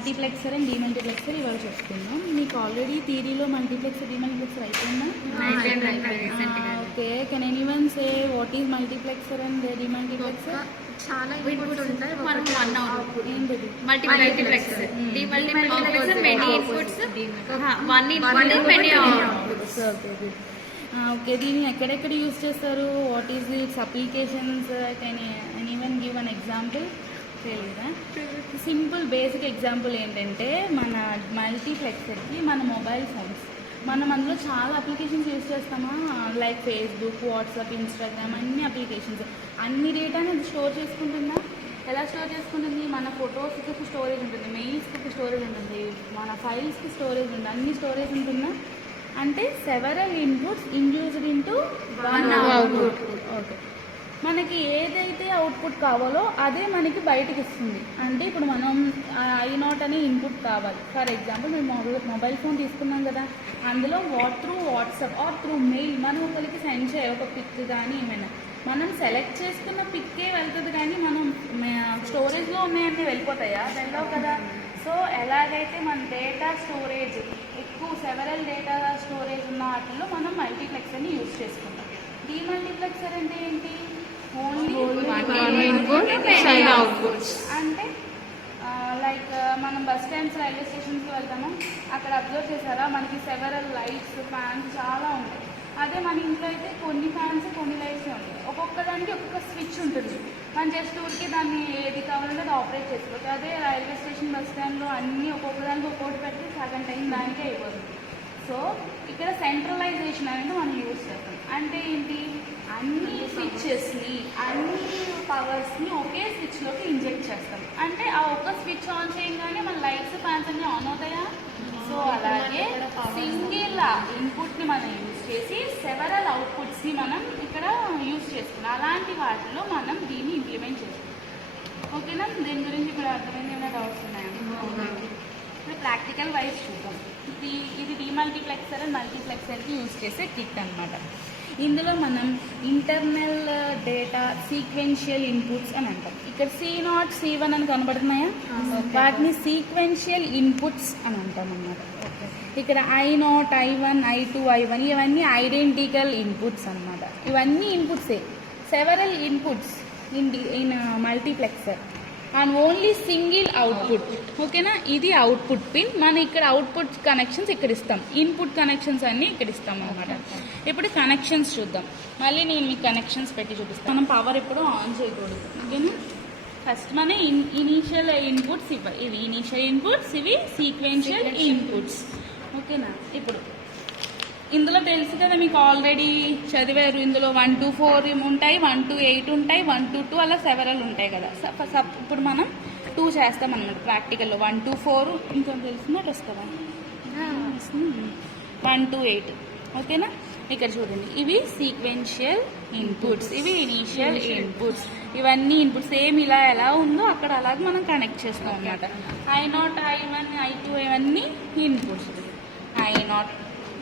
Multiplexer and demultiplexer ఇవాళ చెప్తున్నాం. మీకు ఆల్రెడీ థియరీలో మల్టీప్లెక్సర్ డీమల్టీప్లెక్సర్ అయిపోయిందా? Okay, can anyone say what is multiplexer and demultiplexer? చాలా ఇన్పుట్స్ ఉంటాయి, మనం వన్ అవుట్పుట్. ఏంటిది multiplexer, demultiplexer many inputs, one input many outputs. Okay, దీన్ని ఎక్కడెక్కడ యూజ్ చేస్తారు? What is its applications? Can anyone give an example? తెలీదా? Simple basic example ఏంటంటే మన మల్టీప్లెక్సర్కి మన మొబైల్ ఫోన్స్, మనం అందులో చాలా అప్లికేషన్స్ యూజ్ చేస్తామా, లైక్ ఫేస్బుక్, వాట్సాప్, ఇన్స్టాగ్రామ్, అన్ని అప్లికేషన్స్. అన్ని డేటాని అది స్టోర్ చేసుకుంటుందా? ఎలా స్టోర్ చేసుకుంటుంది? మన ఫొటోస్కి స్టోరేజ్ ఉంటుంది, మెయిల్స్కి స్టోరేజ్ ఉంటుంది, మన ఫైల్స్కి స్టోరేజ్ ఉంటుంది, అన్ని స్టోరేజ్ ఉంటుందా? అంటే several inputs induced into one output. Okay, మనకి ఏదైతే అవుట్పుట్ కావాలో అదే మనకి బయటకి ఇస్తుంది. అంటే ఇప్పుడు మనం i0 అనే ఇన్పుట్ కావాలి. ఫర్ ఎగ్జాంపుల్ మేము మొబైల్ ఫోన్ తీసుకున్నాం కదా, అందులో through WhatsApp or through mail మనం ఒకరికి సెండ్ చేయాలి, ఒక పిక్ కానీ ఏమైనా. మనం సెలెక్ట్ చేసుకున్న పిక్కే వెళ్తుంది, కానీ మనం స్టోరేజ్లో ఉన్నాయంటే వెళ్ళిపోతాయా? వెళ్ళవు కదా. సో ఎలాగైతే మన డేటా స్టోరేజ్ ఎక్కువ సెవరల్ డేటా స్టోరేజ్ ఉన్న వాటిల్లో మనం మల్టీప్లెక్సర్ని యూజ్ చేసుకుంటాం. డీమల్టీప్లెక్సర్ అంటే ఏంటి? ఓన్లీ అంటే లైక్ మనం బస్ స్టాండ్స్, రైల్వే స్టేషన్స్కి వెళ్తాము, అక్కడ అబ్జర్వ్ చేశారా మనకి సెవరల్ లైట్స్, ఫ్యాన్స్ చాలా ఉంటాయి. అదే మన ఇంట్లో అయితే కొన్ని ఫ్యాన్స్, కొన్ని లైట్స్ ఉంటాయి. ఒక్కొక్క దానికి ఒక్కొక్క స్విచ్ ఉంటుంది. మనం జస్ట్ ఊరికి దాన్ని ఏది కావాలంటే అది ఆపరేట్ చేసుకోవచ్చు. అదే రైల్వే స్టేషన్, బస్ స్టాండ్లో అన్నీ ఒక్కొక్క దానికి ఒక్కొక్కటి పెడితే సగం టైం దానికే అయిపోతుంది. సో ఇక్కడ సెంట్రలైజేషన్ అనేది మనం యూజ్ చేస్తాం. అంటే ఏంటి? అన్ని స్విచ్చెస్ని, అన్ని పవర్స్ని ఒకే స్విచ్లోకి ఇంజెక్ట్ చేస్తాం. అంటే ఆ ఒక్క స్విచ్ ఆన్ చేయగానే మన లైట్స్, ఫ్యాన్స్ అన్నీ ఆన్ అవుతాయా? సో అలాగే సింగిల్ ఇన్పుట్ని మనం యూజ్ చేసి సెవరల్ అవుట్పుట్స్ని మనం ఇక్కడ యూజ్ చేసుకున్నాం. అలాంటి వాటిలో మనం దీన్ని ఇంప్లిమెంట్ చేస్తాం. ఓకేనా? దీని గురించి ఇప్పుడు అర్థమైంది, ఏమైనా డౌట్స్ ఉన్నాయా? ఇప్పుడు ప్రాక్టికల్ వైజ్ చూద్దాం. ఇది డీమల్టీప్లెక్సర్ అండ్ మల్టీప్లెక్సర్కి యూజ్ చేసే కిట్ అనమాట. ఇందులో మనం ఇంటర్నల్ డేటా సీక్వెన్షియల్ ఇన్పుట్స్ అని అంటాం. ఇక్కడ C0, C1 అని కనబడుతున్నాయా? వాటిని సీక్వెన్షియల్ ఇన్పుట్స్ అని అంటాం అన్నమాట. ఇక్కడ I0, I1, I2, I1 ఇవన్నీ ఐడెంటికల్ ఇన్పుట్స్ అన్నమాట. ఇవన్నీ ఇన్పుట్సే, several inputs in multiplexer and only single output. ఓకేనా? ఇది అవుట్పుట్ పిన్. మనం ఇక్కడ అవుట్పుట్ కనెక్షన్స్ ఇక్కడ ఇస్తాం, ఇన్పుట్ కనెక్షన్స్ అన్నీ ఇక్కడ ఇస్తాం అన్నమాట. ఇప్పుడు కనెక్షన్స్ చూద్దాం. మళ్ళీ నేను మీకు కనెక్షన్స్ పెట్టి చూపిస్తాను. మనం పవర్ ఎప్పుడు ఆన్ చేయకూడదు. ఓకేనా? ఫస్ట్ మన ఇనీషియల్ ఇన్పుట్స్ ఇవి ఇనీషియల్ ఇన్పుట్స్, ఇవి సీక్వెన్షియల్ ఇన్పుట్స్. ఓకేనా? ఇప్పుడు ఇందులో తెలుసు కదా, మీకు ఆల్రెడీ చదివారు. ఇందులో 1 to 4 ఉంటాయి, 1 to 8 ఉంటాయి, 1 to 2 అలా సెవరల్ ఉంటాయి కదా. ఇప్పుడు మనం 2 చేస్తాం అన్నమాట ప్రాక్టికల్లో. 1 to 4 ఇంకొంచెం తెలిసినట్టు వస్తుందా? 1 to 8. ఓకేనా? ఇక్కడ చూడండి, ఇవి సీక్వెన్షియల్ ఇన్పుట్స్, ఇవి ఇనీషియల్ ఇన్పుట్స్. ఇవన్నీ ఇన్పుట్స్ సేమ్ ఇలా ఎలా ఉందో అక్కడ అలాగే మనం కనెక్ట్ చేస్తాం అన్నమాట. I0, I1, I2 ఇవన్నీ ఇన్పుట్స్. I0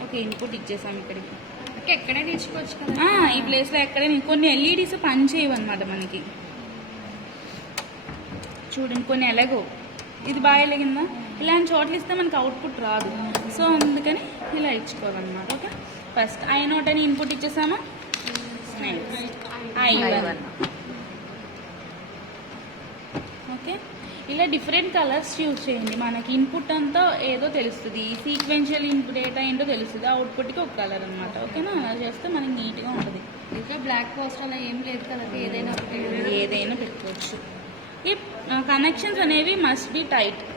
ఓకే, ఇన్పుట్ ఇచ్చేసాం ఇక్కడికి. ఓకే, ఎక్కడే నేర్చుకోవచ్చు కదా ఈ ప్లేస్లో. ఎక్కడే కొన్ని ఎల్ఈడీస్ పని చేయవు అనమాట మనకి. చూడండి, కొన్ని ఎలాగో ఇది బాగా ఎలాగిందా, ఇలాంటి చోట్ల ఇస్తే మనకి అవుట్పుట్ రాదు. సో అందుకని ఇలా ఇచ్చుకోవాలన్నమాట. ఓకే, ఫస్ట్ I0 అని ఇన్పుట్ ఇచ్చేసామా, I1. ఓకే, ఇలా డిఫరెంట్ కలర్స్ యూజ్ చేయండి. మనకి ఇన్పుట్ అంతా ఏదో తెలుస్తుంది, సీక్వెన్షియల్ ఇన్పుట్ డేటా ఏంటో తెలుస్తుంది, అవుట్పుట్కి ఒక కలర్ అనమాట. ఓకేనా? అలా చేస్తే మనకి నీట్గా ఉంటుంది. ఇంకా బ్లాక్ పోస్ట్ అలా ఏం లేదు కదా, ఏదైనా పెట్టుకోవచ్చు. ఈ కనెక్షన్స్ అనేవి మస్ట్ బి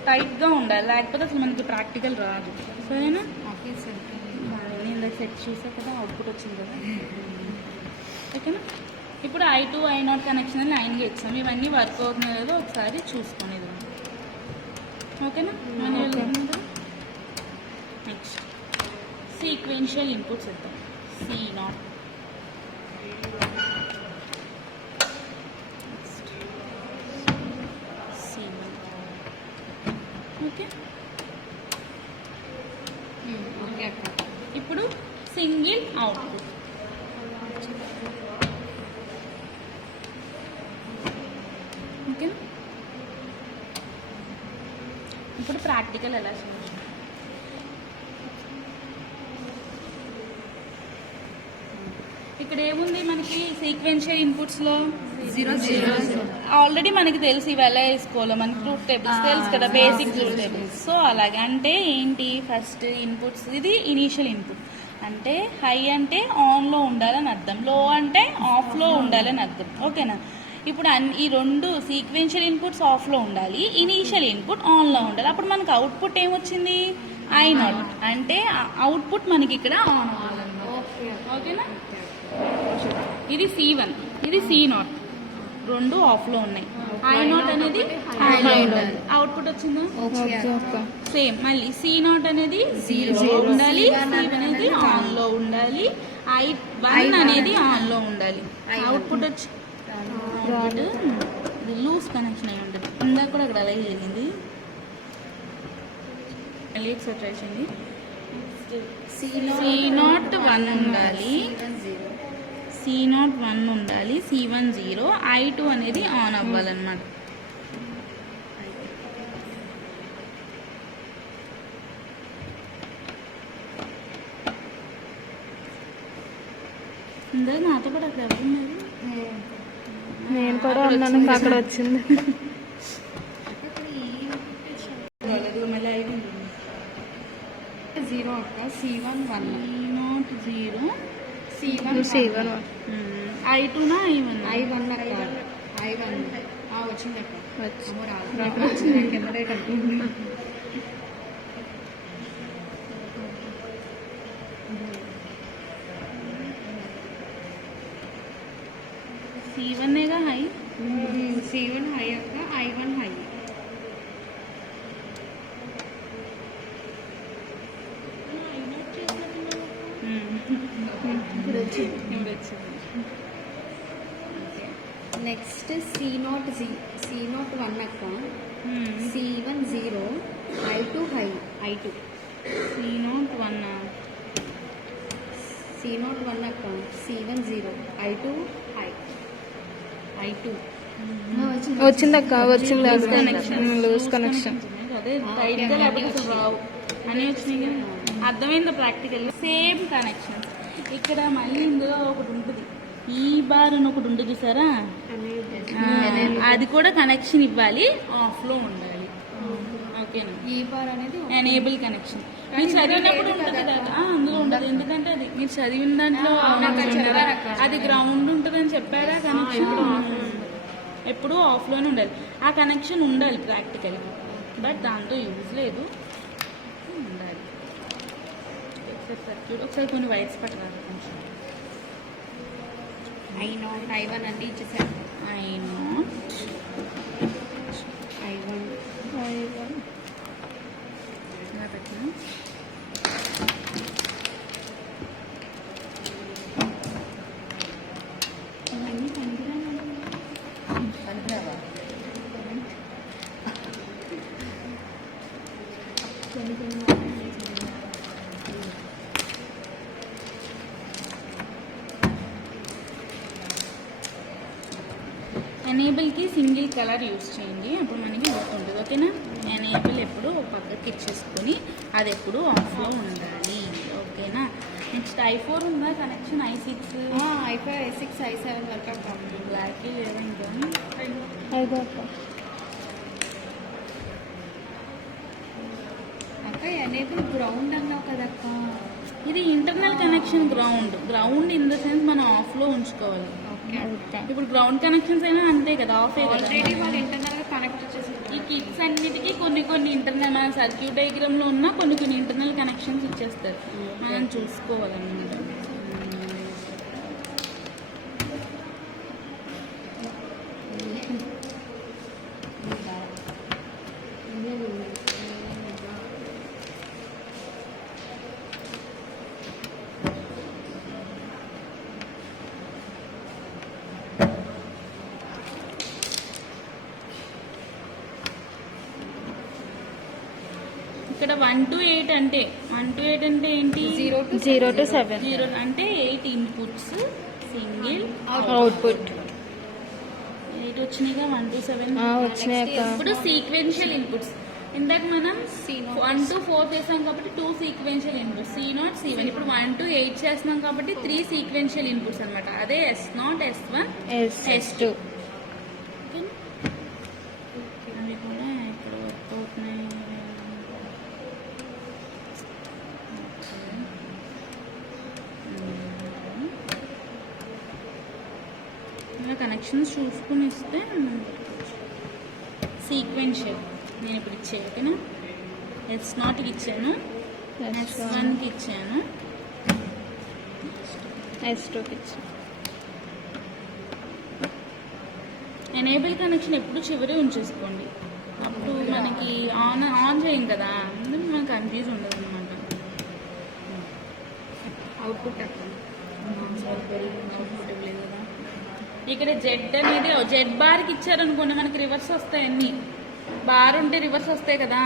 టైట్గా ఉండాలి, లేకపోతే అసలు మనకి ప్రాక్టికల్ రాదు. సరేనా? ఇందాక సెట్ చేసా కదా, అవుట్పుట్ వచ్చింది కదా. ఓకేనా? ఇప్పుడు I2, I0 కనెక్షన్ అని లైన్గా ఇచ్చాము. ఇవన్నీ వర్క్ అవుతున్నాయో లేదో ఒకసారి చూసుకునేది. ఓకేనా? నెక్స్ట్ సీక్వెన్షియల్ ఇన్పుట్స్ ఇద్దాం. C0, C1. ఓకే, ఇప్పుడు సింగిల్ అవుట్పుట్. ఓకే, ఇప్పుడు ప్రాక్టికల్ ఎలా చేయాలి. ఇక్కడ ఏముంది మనకి సీక్వెన్షియల్ ఇన్పుట్స్లో 0 0 ఆల్రెడీ మనకి తెలుసు ఇవి ఎలా వేసుకోవాలో, మనకి ట్రూత్ టేబుల్స్ తెలుసు కదా, బేసిక్ ట్రూత్ టేబుల్స్. సో అలాగే అంటే ఏంటి, ఫస్ట్ ఇన్పుట్స్, ఇది ఇనీషియల్ ఇన్పుట్ అంటే హై అంటే ఆన్లో ఉండాలని అర్థం, లో అంటే ఆఫ్లో ఉండాలని అర్థం. ఓకేనా. ఇప్పుడు ఈ రెండు సీక్వెన్షియల్ ఇన్పుట్స్ ఆఫ్లో ఉండాలి, ఇనీషియల్ ఇన్పుట్ ఆన్లో ఉండాలి. అప్పుడు మనకు అవుట్పుట్ ఏమొచ్చింది, I0 అంటే అవుట్పుట్ మనకి ఇక్కడ ఆన్ అవ్వాలన్నమాట. ఓకేనా. ఇది C1, ఇది C0, రెండు ఆఫ్లో ఉన్నాయి. I0 అనేది అవుట్పుట్ వచ్చిందా, సేమ్. మళ్ళీ C0 అనేది 0 ఉండాలి, C1 అనేది ఆన్లో ఉండాలి, I1 అనేది ఆన్లో ఉండాలి. అవుట్పుట్ వచ్చి ఇది లూజ్ కనెక్షన్ అయి ఉంటుంది. ఇందాక కూడా అక్కడ అలాగే జరిగింది. మళ్ళీ ఒకసారి ట్రై చేయండి. C0 1 ఉండాలి, C0 1 ఉండాలి, C1 0, I2 అనేది ఆన్ అవ్వాలన్నమాట. ఇందాక నాతో కూడా అక్కడ ఎవరున్నారు, నేను కూడా ఉన్నాను, ఇంకా అక్కడ వచ్చింది. మళ్ళీ 5 0 అక్క, C1 1, C0 0, C1 I2 నా I1 I1 అక్క, I1 వచ్చింది అక్క, C1 ఏగా హై, C1 హై అక్క, I1 హై. నెక్స్ట్ C0 1 అక్క, C1 0, I2 high, I2 C0 1 C0 1 అక్క, C1 0, I2 హై, I2 వచ్చిందక్క, వచ్చింది. Connection, loose connection. అదే టైట్ గా లేకపోతే అసలు రావు అని వచ్చినాయి కదా. అర్థమైందా ప్రాక్టికల్. సేమ్ కనెక్షన్ ఇక్కడ మళ్ళీ ఇందులో ఒకటి ఉంటుంది, ఈ బార్ అని ఒకటి ఉంటుంది చూసారా, అది కూడా కనెక్షన్ ఇవ్వాలి, ఆఫ్ లో ఉండాలి. ఓకేనా. ఈ బార్ అనేది ఎనేబుల్ కనెక్షన్ మీరు చదివినప్పుడు ఉంటుంది కదా, అందులో ఉండదు. ఎందుకంటే అది మీరు చదివిన దాంట్లో అది గ్రౌండ్ ఉంటుందని చెప్పారా, కనెక్షన్ ఎప్పుడు ఆఫ్ లోనే ఉండాలి. ఆ కనెక్షన్ ఉండాలి ప్రాక్టికల్, బట్ దాంతో యూజ్ లేదు, ఉండాలి. సర్క్యూట్ ఒకసారి కొన్ని వైట్స్ పట్టరాదు కొంచెం. I0 I1 అన్ని ఇచ్చేసారు. I0 I1 ఇలా పెట్టినా. ఇవన్నీ పనికిరావా? ఎనేబుల్కి సింగిల్ కలర్ యూస్ చేయండి, అప్పుడు మనకి ఉంటుంది. ఓకేనా. ఎనేబుల్ ఎప్పుడు ఒక పక్కకి ఇచ్చేసుకొని అది ఎప్పుడు ఆఫ్లో ఉండాలి. ఓకేనా. నెక్స్ట్ I4 ఉందా connection, I6 I5 I6 I7 వరకు అక్క. బ్లాక్ లేదా ఇంకా అక్క ఎనేబుల్ గ్రౌండ్ అన్నావు కదక్క. ఇది internal connection. Ground in the sense మనం ఆఫ్లో ఉంచుకోవాలి. ఇప్పుడు గ్రౌండ్ కనెక్షన్స్ అయినా అంతే కదా, ఆఫే కదా. ఆల్రెడీ వాళ్ళు ఇంటర్నల్ గా కనెక్ట్ చేసి ఈ కిట్స్ అన్నిటికీ కొన్ని ఇంటర్నల్, మన సర్క్యూట్ డయాగ్రామ్ లో ఉన్న కొన్ని ఇంటర్నల్ కనెక్షన్స్ ఇచ్చేస్తారు, మనం చూసుకోవాలన్నమాట. ఇక్కడ 1 to 8 అంటే 1 to 8 అంటే ఏంటి, 0 to 7 0 అంటే 8 ఇన్పుట్స్ సింగిల్ అవుట్పుట్. 8 వచ్చినాయిగా, 1 to 7 వచ్చినాయి అక్క. ఇప్పుడు సీక్వెన్షియల్ ఇన్పుట్స్ ఇందాక మనం C0. 1 to 4 చేసాం కాబట్టి 2 సీక్వెన్షియల్ ఇన్పుట్స్ C0 C1. ఇప్పుడు 1 to 8 చేస్తున్నాం కాబట్టి 3 సీక్వెన్షియల్ ఇన్పుట్స్ అనమాట. అదే S0 S1 S2. అవి కూడా ఇక్కడ వర్క్ అవుతున్నాయి. ఇలా కనెక్షన్స్ చూసుకుని ఇస్తే సీక్వెన్షియల్ నేను ఇప్పుడు ఇచ్చాను. ఓకేనా, S0కి ఇచ్చాను, S1కి ఇచ్చాను, S2కి ఇచ్చాను. ఎనేబుల్ కనెక్షన్ ఎప్పుడు చివరి ఉంచేసుకోండి. అప్పుడు మనకి ఆన్ చేయం కదా, అందుకు మనకి కన్ఫ్యూజ్ ఉండదు అనమాట. అవుట్పుట్ అక్కడ అవుట్పుట్ ఇవ్వలేదు కదా. ఇక్కడ జెడ్ అనేది జెడ్ బార్కి ఇచ్చారనుకోండి మనకి రివర్స్ వస్తాయి అన్ని. బార్ ఉంటే రివర్స్ వస్తాయి కదా.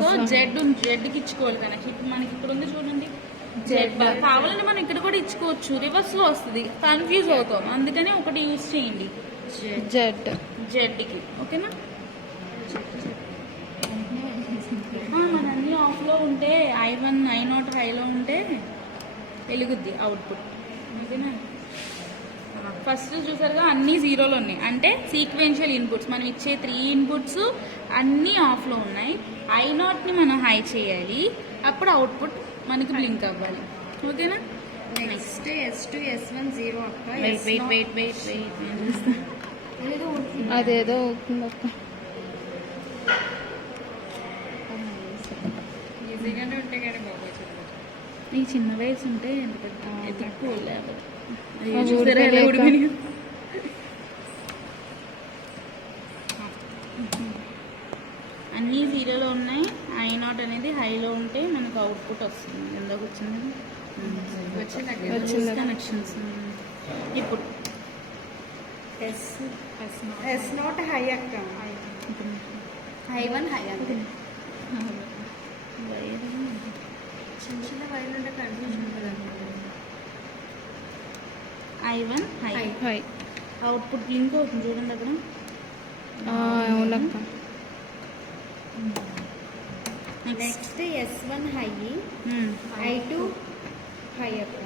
సో జెడ్కి ఇచ్చుకోవాలి కనెక్షన్. ఇప్పుడు మనకి ఇక్కడ ఉంది చూడండి జెడ్ బార్. కావాలంటే మనం ఇక్కడ కూడా ఇచ్చుకోవచ్చు, రివర్స్ లో వస్తుంది, కన్ఫ్యూజ్ అవుతాం. అందుకని ఒకటి యూజ్ చేయండి జెడ్. జెడ్కి. ఓకేనా, మన అన్ని ఆఫ్లో ఉంటే I1 I0 హైలో ఉంటే వెలుగుద్ది అవుట్పుట్. ఓకేనా, ఫస్ట్ చూసారుగా అన్ని జీరోలో ఉన్నాయి అంటే సీక్వెన్షియల్ ఇన్పుట్స్. మనం ఇచ్చే 3 ఇన్పుట్స్ అన్నీ ఆఫ్లో ఉన్నాయి. I0ని మనం హై చేయాలి, అప్పుడు అవుట్పుట్ మనకి బ్లింక్ అవ్వాలి. ఓకేనా, నెక్స్ట్ S2 S1 0 అక్క. వెయిట్ నేను చూస్తాను. ఏదో ఉంటుంది. అదేదో అవుతుంది అక్క. ఈజీగానే ఉంటాయి కానీ బాబా చెప్పచ్చు. ఈ చిన్న వయసు ఉంటే ఎంత పెద్ద తక్కువ లేకపోతే ఆ ఊరికే అన్నీ జీరోలో ఉన్నాయి. I0 అనేది హైలో ఉంటే మనకు అవుట్పుట్ వస్తుంది. ఎందుకు వచ్చింది వచ్చింది. కనెక్షన్స్. ఇప్పుడు S0 హై అక్క. I1 హై అంతే. చిన్న చిన్న వైర్లు ఉంటే కన్ఫ్యూజన్ ఉంటుంది. I1 high, high. Output blink అవుతుంది చూడండి అక్కడ. అవునక్క. Next S1 high, I2 high అక్క.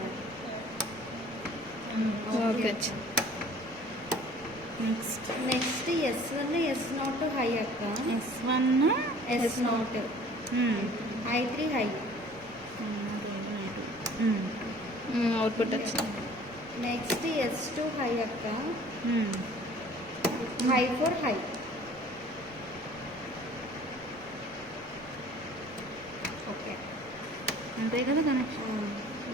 Okay. Next S1 S0 high అక్క. S1 S0 I3 high. Output వచ్చింది. నెక్స్ట్ S2 హై అక్క. I4 high. ఓకే, అంతే కదా connection.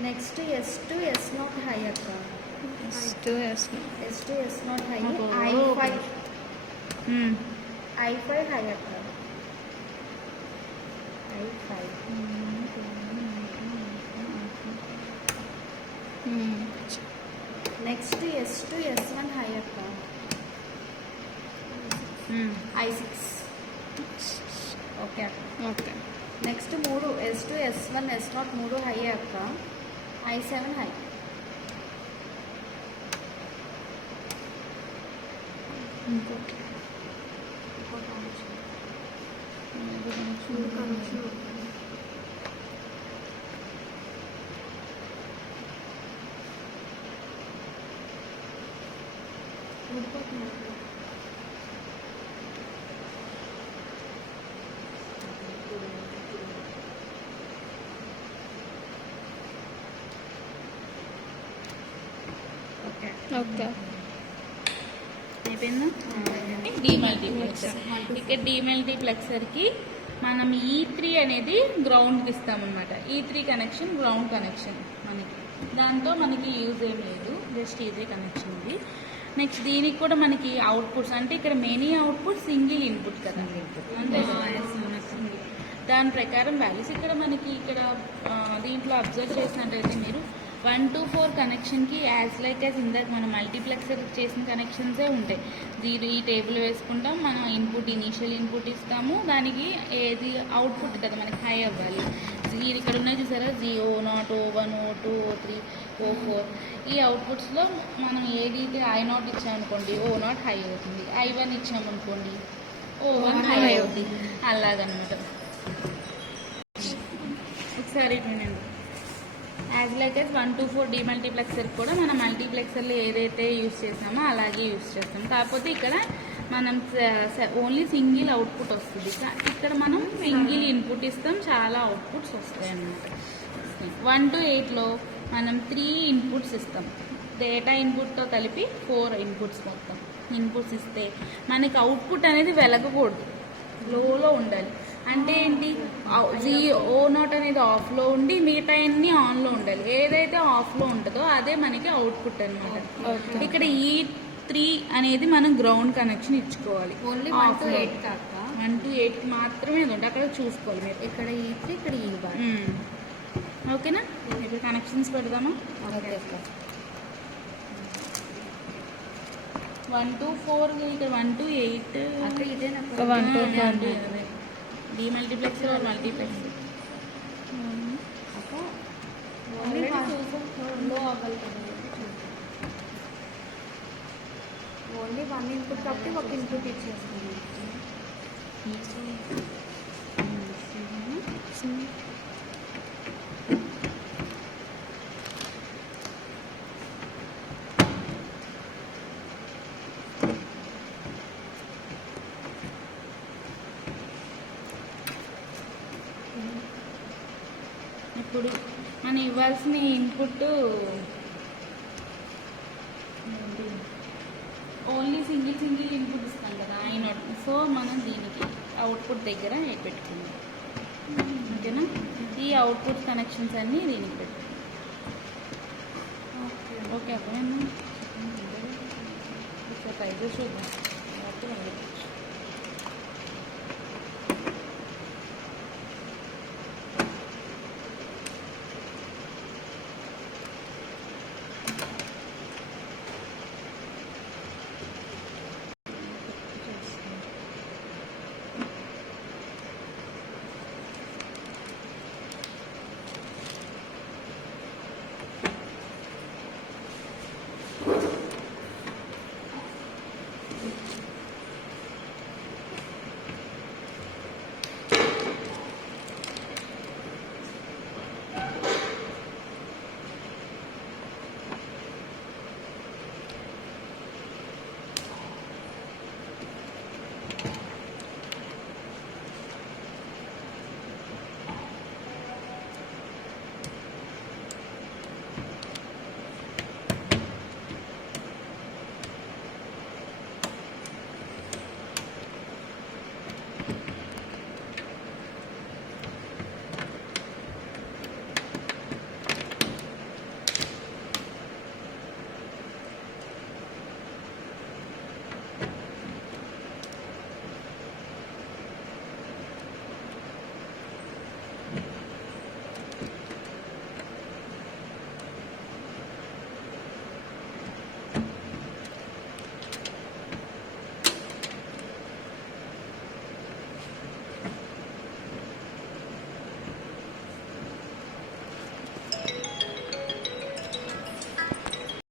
Next S2 S0 high అక్క. S2 S1. S2 S0 high. అబ్బో. I5 high అక్క. I5 next S2 S1 high అక్క. I6 okay అక్క. Okay. Next 3 S2 S1 S0 3 high అక్క. I7 high. ఇంకోటి. ఓకే. ఓకే. అయిపోయిందా? డీమల్టీప్లెక్సర్. ఇక్కడ డీమల్టీప్లెక్సర్కి మనం E3 అనేది గ్రౌండ్కి ఇస్తామన్నమాట. E3 కనెక్షన్ గ్రౌండ్ కనెక్షన్ మనకి. దాంతో మనకి యూజ్ ఏం లేదు, జస్ట్ ఈజీ కనెక్షన్ ఇది. నెక్స్ట్ దీనికి కూడా మనకి అవుట్పుట్స్ అంటే ఇక్కడ మెనీ అవుట్పుట్ సింగిల్ ఇన్పుట్ కదా, అంతే దాని ప్రకారం వాల్యూస్ ఇక్కడ మనకి ఇక్కడ దీంట్లో అబ్జర్వ్ చేసినట్టయితే మీరు 1 to 4 కనెక్షన్కి యాజ్ ఇందాక మనం మల్టీప్లెక్సర్ చేసిన కనెక్షన్సే ఉంటాయి. ఈ టేబుల్ వేసుకుంటాం, మనం ఇనిషియల్ ఇన్పుట్ ఇస్తాము, దానికి ఏది అవుట్పుట్ కదా మనకి హై అవ్వాలి. ఇక్కడ ఉన్నాయి చూసారా, O0 O1 O2 O3 O4. ఈ అవుట్పుట్స్లో మనం ఏదైతే I0 ఇచ్చామనుకోండి O0 హై అవుతుంది, I1 ఇచ్చామనుకోండి O1 O1 high high అవుతుంది. అలాగనమాట. ఒకసారి వినండి. As like yes 1 to 4 demultiplexer కూడా మనం మల్టీప్లెక్సర్లో ఏదైతే యూస్ చేసామో అలాగే యూస్ చేస్తాం. కాకపోతే ఇక్కడ మనం ఓన్లీ సింగిల్ అవుట్పుట్ వస్తుంది. ఇక్కడ మనం సింగిల్ ఇన్పుట్ ఇస్తాం, చాలా అవుట్పుట్స్ వస్తాయి అన్నమాట. 1 to 8లో మనం 3 ఇన్పుట్స్ ఇస్తాం. డేటా ఇన్పుట్తో కలిపి 4 ఇన్పుట్స్ మొత్తం ఇన్పుట్స్ ఇస్తే మనకి అవుట్పుట్ అనేది వెలగకూడదు, లోలో ఉండాలి. అంటే ఏంటి, O0 అనేది ఆఫ్లో ఉండి మిగతా అన్ని ఆన్లో ఉండాలి. ఏదైతే ఆఫ్లో ఉంటుందో అదే మనకి అవుట్పుట్ అనమాట. ఇక్కడ E3 అనేది మనం గ్రౌండ్ కనెక్షన్ ఇచ్చుకోవాలి. ఓన్లీ 1 to 8 కాక 1 to 8 మాత్రమే ఉంటుంది, అక్కడ చూసుకోవాలి మీరు. ఇక్కడ E3 ఇక్కడ E1. ఓకేనా? ఇప్పుడు కనెక్షన్స్ పెడదామా? ఓకే అక్క. 1 to 4 ఇక్కడ 1 to 8 అక్క ఇదే నాకు 1 to 4 డీమల్టీప్లెక్సర్ ఆర్ మల్టీప్లెక్సర్. అక్క ఓన్లీ లో అవ్వాలి కదా. ఓన్లీ 1 ఇన్పుట్ కాబట్టి ఒక ఇన్పుట్ ఇచ్చేస్తుంది. ఇప్పుడు మనం ఇవ్వాల్సిన ఇన్పుట్ ఓన్లీ సింగిల్ ఇన్పుట్ ఇస్తాం కదా I0. సో మనం దీనికి అవుట్పుట్ దగ్గర పెట్టుకుందాం. ఓకేనా? ఈ అవుట్పుట్ కనెక్షన్స్ అన్నీ దీనికి పెట్టుకుందాం. ఓకే అప్పుడు ఒకసారి ట్రై చేసి చూద్దాం.